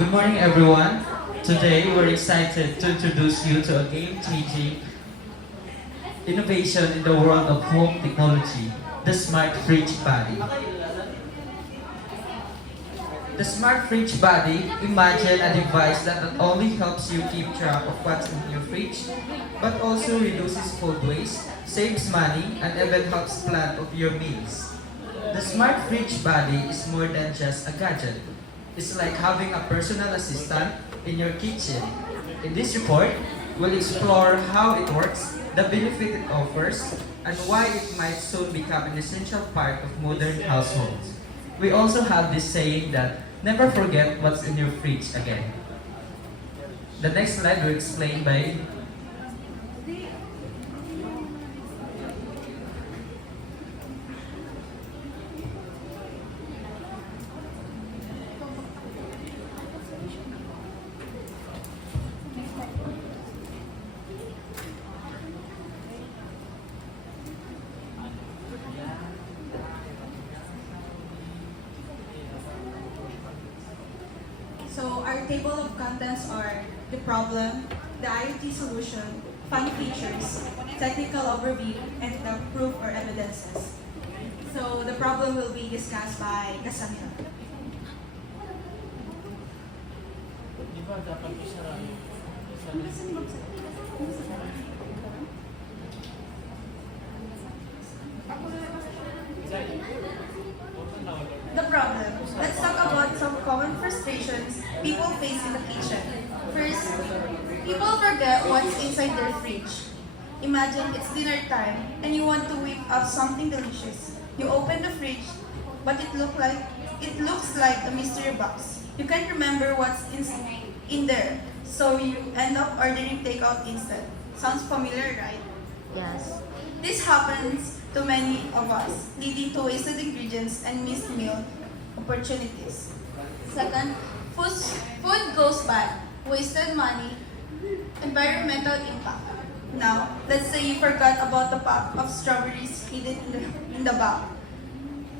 Good morning, everyone. Today, we're excited to introduce you to a game-changing innovation in the world of home technology, the Smart Fridge Body. The Smart Fridge Body, imagine a device that not only helps you keep track of what's in your fridge, but also reduces food waste, saves money, and even helps plan of your meals. The Smart Fridge Body is more than just a gadget. It's like having a personal assistant in your kitchen. In this report, we'll explore how it works, the benefit it offers, and why it might soon become an essential part of modern households. We also have this saying that never forget what's in your fridge again. The next slide will explain by. So our table of contents are the problem, the IoT solution, fun features, technical overview, and the proof or evidences. So the problem will be discussed by Cassandra. Di ba dapat isara yung The problem. Let's talk about some common frustrations people face in the kitchen. First, people forget what's inside their fridge. Imagine it's dinner time and you want to whip up something delicious. You open the fridge, but it looks like a mystery box. You can't remember what's in there, so you end up ordering takeout instead. Sounds familiar, right? Yes. This happens to many of us, leading to wasted ingredients and missed meal opportunities. Second, food goes bad, wasted money, environmental impact. Now, let's say you forgot about the pack of strawberries hidden in the bag.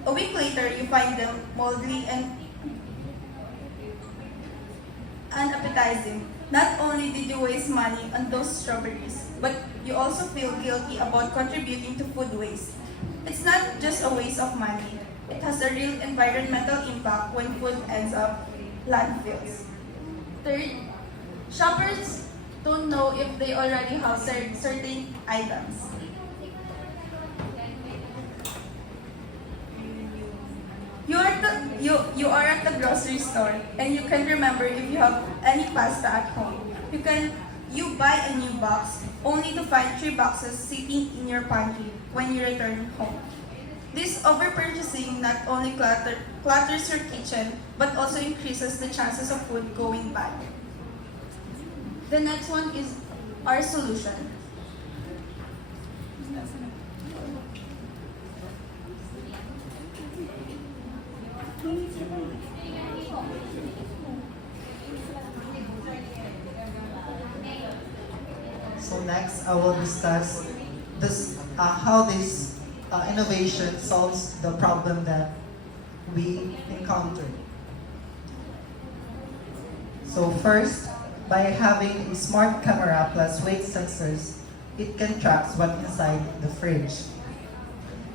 A week later, you find them moldy and unappetizing. Not only did you waste money on those strawberries, but you also feel guilty about contributing to food waste. It's not just a waste of money. It has a real environmental impact when food ends up landfills. Third, shoppers don't know if they already have certain items. You are at the grocery store and you can't remember if you have any pasta at home. You buy a new box only to find 3 boxes sitting in your pantry when you return home. This overpurchasing not only clutters your kitchen but also increases the chances of food going bad. The next one is our solution. So next, I will discuss how this innovation solves the problem that we encountered. So first, by having a smart camera plus weight sensors, it can track what's inside the fridge.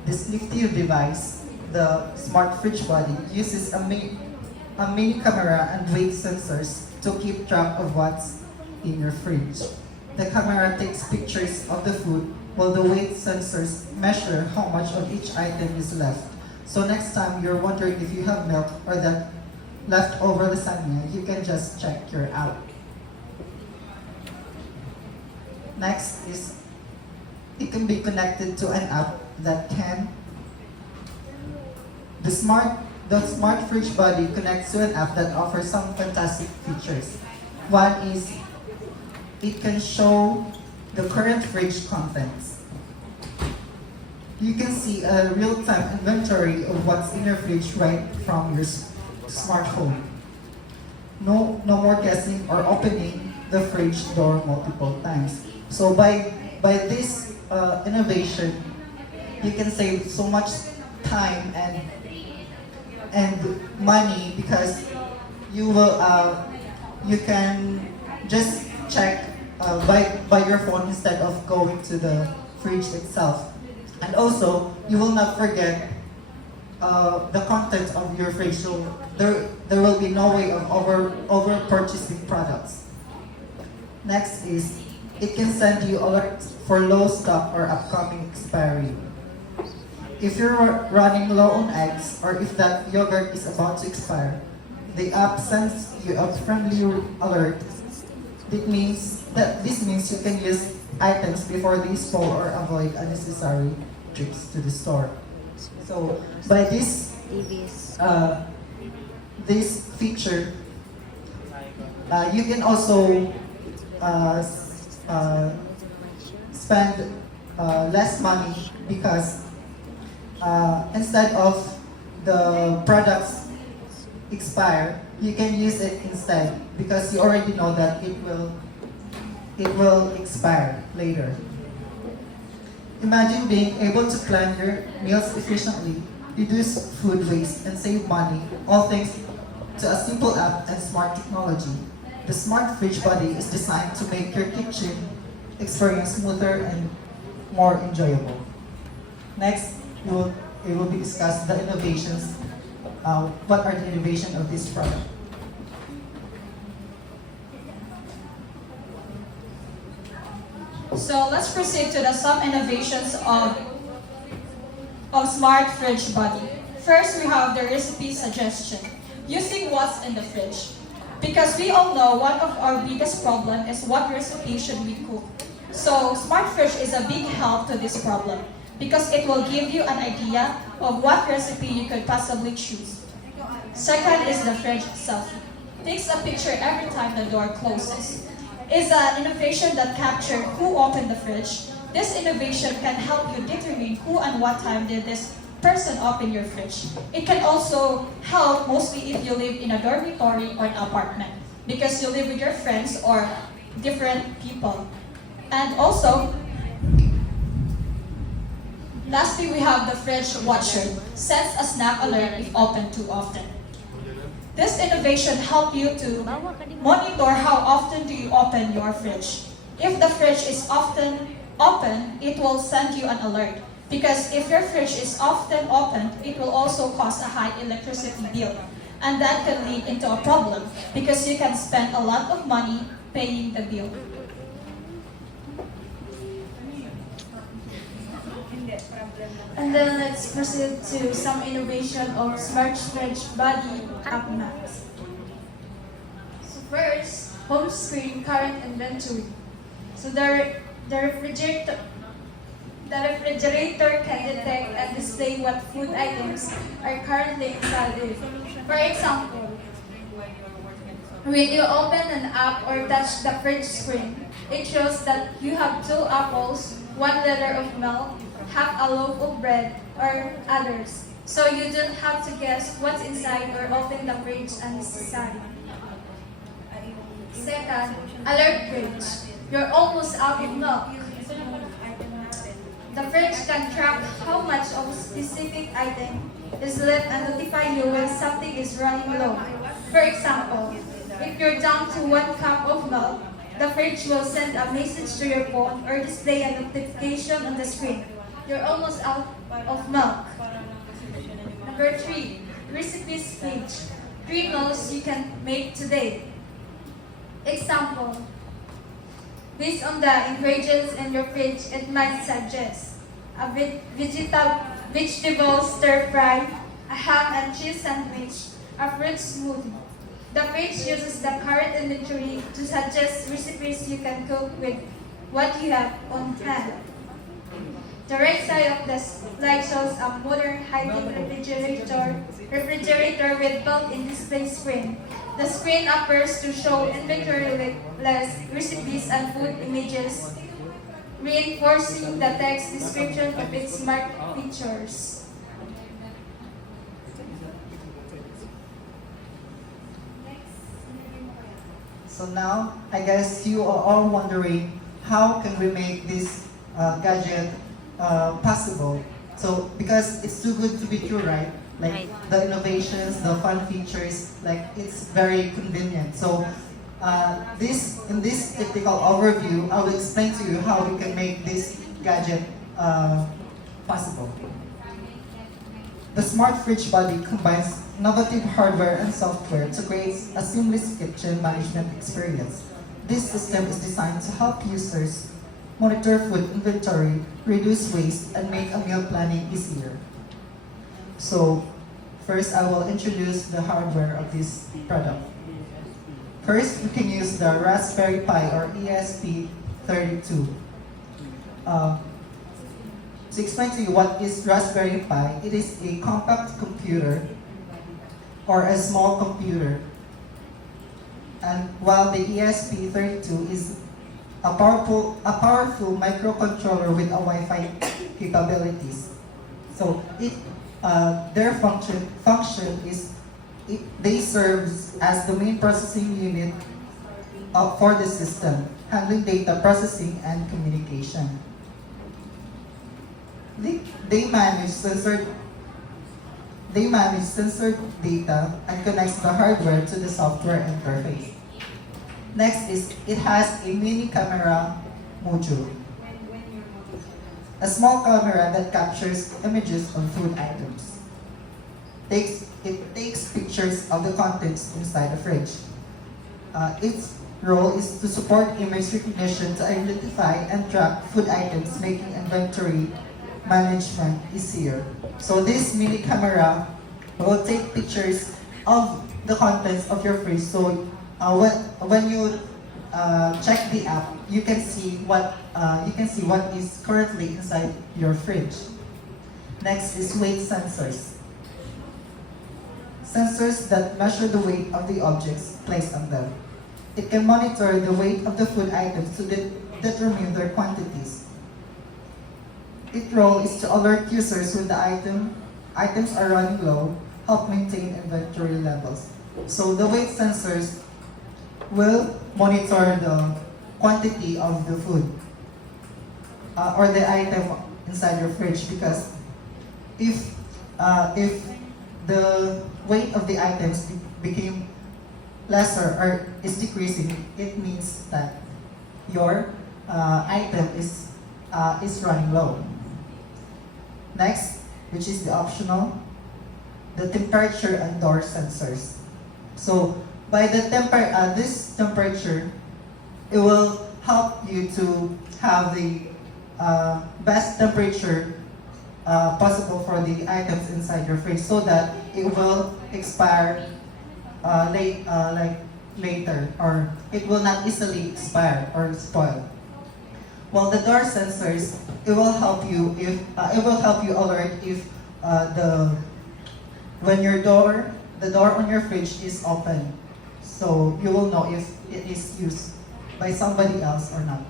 This nifty device, the smart fridge body, uses a mini camera and weight sensors to keep track of what's in your fridge. The camera takes pictures of the food while the weight sensors measure how much of each item is left. So next time you're wondering if you have milk or that leftover lasagna, you can just check your out. Next is it can be connected to an app that can the smart fridge body connects to an app that offers some fantastic features. One is it can show the current fridge contents. You can see a real-time inventory of what's in your fridge right from your smartphone. No more guessing or opening the fridge door multiple times. So by this innovation, you can save so much time and money because you will you can just check by your phone instead of going to the fridge itself. And also, you will not forget the content of your fridge. So there will be no way of over purchasing products. Next is it can send you alerts for low stock or upcoming expiry. If you're running low on eggs or if that yogurt is about to expire, the app sends you a friendly alert. This means you can use items before they spoil or avoid unnecessary trips to the store. So by this feature, you can also spend less money because instead of the products expire, you can use it instead because you already know that it will expire later. Imagine being able to plan your meals efficiently, reduce food waste, and save money, all thanks to a simple app and smart technology. The Smart Fridge Buddy is designed to make your kitchen experience smoother and more enjoyable. Next, it will be discussed the innovations. What are the innovations of this product? So let's proceed to some innovations of Smart Fridge Buddy. First, we have the recipe suggestion, using what's in the fridge. Because we all know one of our biggest problem is what recipe should we cook. So Smart Fridge is a big help to this problem because it will give you an idea of what recipe you could possibly choose. Second is the fridge selfie. Takes a picture every time the door closes. Is an innovation that captures who opened the fridge. This innovation can help you determine who and what time did this person open your fridge. It can also help mostly if you live in a dormitory or an apartment because you live with your friends or different people. And also, lastly, we have the fridge watcher. Sends a snack alert if opened too often. This innovation helps you to monitor how often do you open your fridge. If the fridge is often open, it will send you an alert. Because if your fridge is often opened, it will also cause a high electricity bill. And that can lead into a problem because you can spend a lot of money paying the bill. And then let's proceed to some innovation of Smart Fridge Buddy App Maps. So first, home screen current inventory. So the refrigerator can detect and display what food items are currently inside it. For example, when you open an app or touch the fridge screen, it shows that you have 2 apples, 1 liter of milk, half a loaf of bread, or others. So you don't have to guess what's inside or open the fridge unnecessarily. Second, alert fridge. You're almost out of milk. The fridge can track how much of a specific item is left and notify you when something is running low. For example, if you're down to 1 cup of milk, the fridge will send a message to your phone or display a notification on the screen. You're almost out of milk. Number 3, recipes page. 3 meals you can make today. Example, based on the ingredients in your fridge, it might suggest a vegetable stir fry, a ham and cheese sandwich, a fruit smoothie. The fridge uses the current inventory to suggest recipes you can cook with what you have on hand. The right side of the slide shows a modern high-tech refrigerator with built-in display screen. The screen appears to show inventory list, recipes, and food images, reinforcing the text description of its smart features. So now, I guess you are all wondering how can we make this gadget possible? So because it's too good to be true, right? Like the innovations, the fun features, like it's very convenient. So In this technical overview, I will explain to you how we can make this gadget possible. The smart fridge body combines innovative hardware and software to create a seamless kitchen management experience. This system is designed to help users monitor food inventory, reduce waste, and make a meal planning easier. So, first I will introduce the hardware of this product. First, we can use the Raspberry Pi or ESP32. To explain to you what is Raspberry Pi, it is a compact computer or a small computer. And while the ESP32 is a powerful microcontroller with a Wi-Fi capabilities. So their function is they serve as the main processing unit for the system, handling data processing and communication. They manage sensored data and connects the hardware to the software interface. Next is it has a mini camera module, a small camera that captures images of food items. It takes pictures of the contents inside the fridge. Its role is to support image recognition to identify and track food items, making inventory management easier. So this mini camera will take pictures of the contents of your fridge. So when you check the app, you can see what is currently inside your fridge. Next is weight sensors. Sensors that measure the weight of the objects placed on them. It can monitor the weight of the food items to determine their quantities. Its role is to alert users when the items are running low, help maintain inventory levels. So the weight sensors will monitor the quantity of the food or the item inside your fridge, because if the weight of the items became lesser or is decreasing, it means that your item is running low. Next, which is the optional, the temperature and door sensors. So by this temperature, it will help you to have the best temperature possible for the items inside your fridge, so that it will expire later, or it will not easily expire or spoil. While the door sensors, it will help you alert if when the door on your fridge is open, so you will know if it is used by somebody else or not.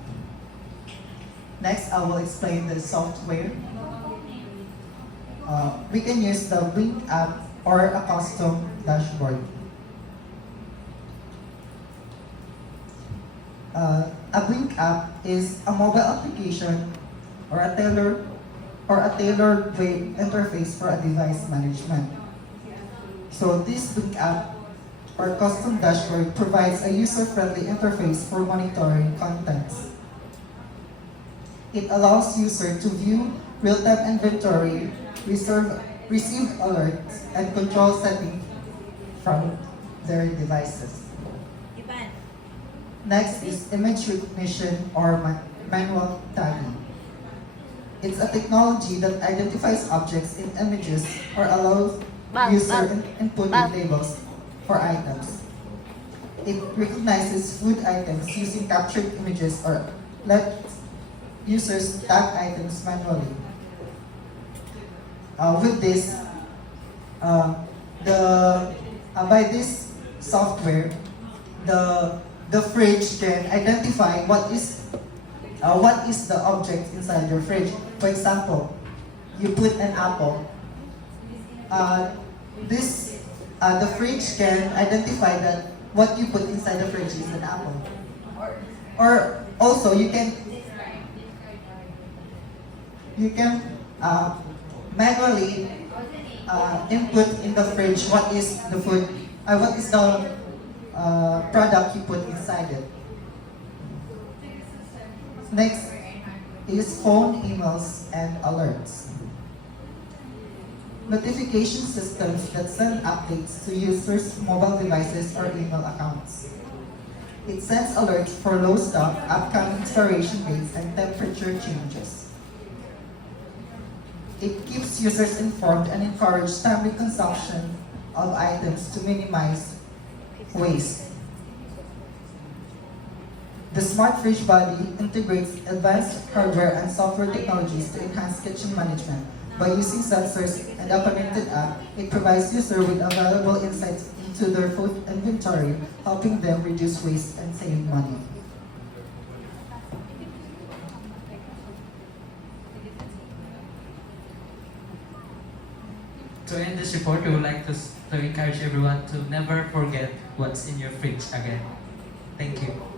Next, I will explain the software. We can use the Blink app or a custom dashboard. A Blink app is a mobile application or a tailored web interface for a device management. So this Blink app or custom dashboard provides a user-friendly interface for monitoring contents. It allows users to view real-time inventory, receive alerts, and control settings from their devices. Next is image recognition or manual tagging. It's a technology that identifies objects in images or allows user input labels for items. It recognizes food items using captured images or lets users tag items manually. With this, by this software, the fridge can identify what is the object inside your fridge. For example, you put an apple. The fridge can identify that what you put inside the fridge is an apple. Or also you can manually input in the fridge what is the food, product you put inside it. Next is phone, emails, and alerts. Notification systems that send updates to users' mobile devices or email accounts. It sends alerts for low stock, upcoming expiration dates, and temperature changes. It keeps users informed and encourages timely consumption of items to minimize waste. The Smart Fridge Body integrates advanced hardware and software technologies to enhance kitchen management. By using sensors and a connected app, it provides users with valuable insights into their food inventory, helping them reduce waste and save money. To end this report, we would like to encourage everyone to never forget what's in your fridge again. Thank you.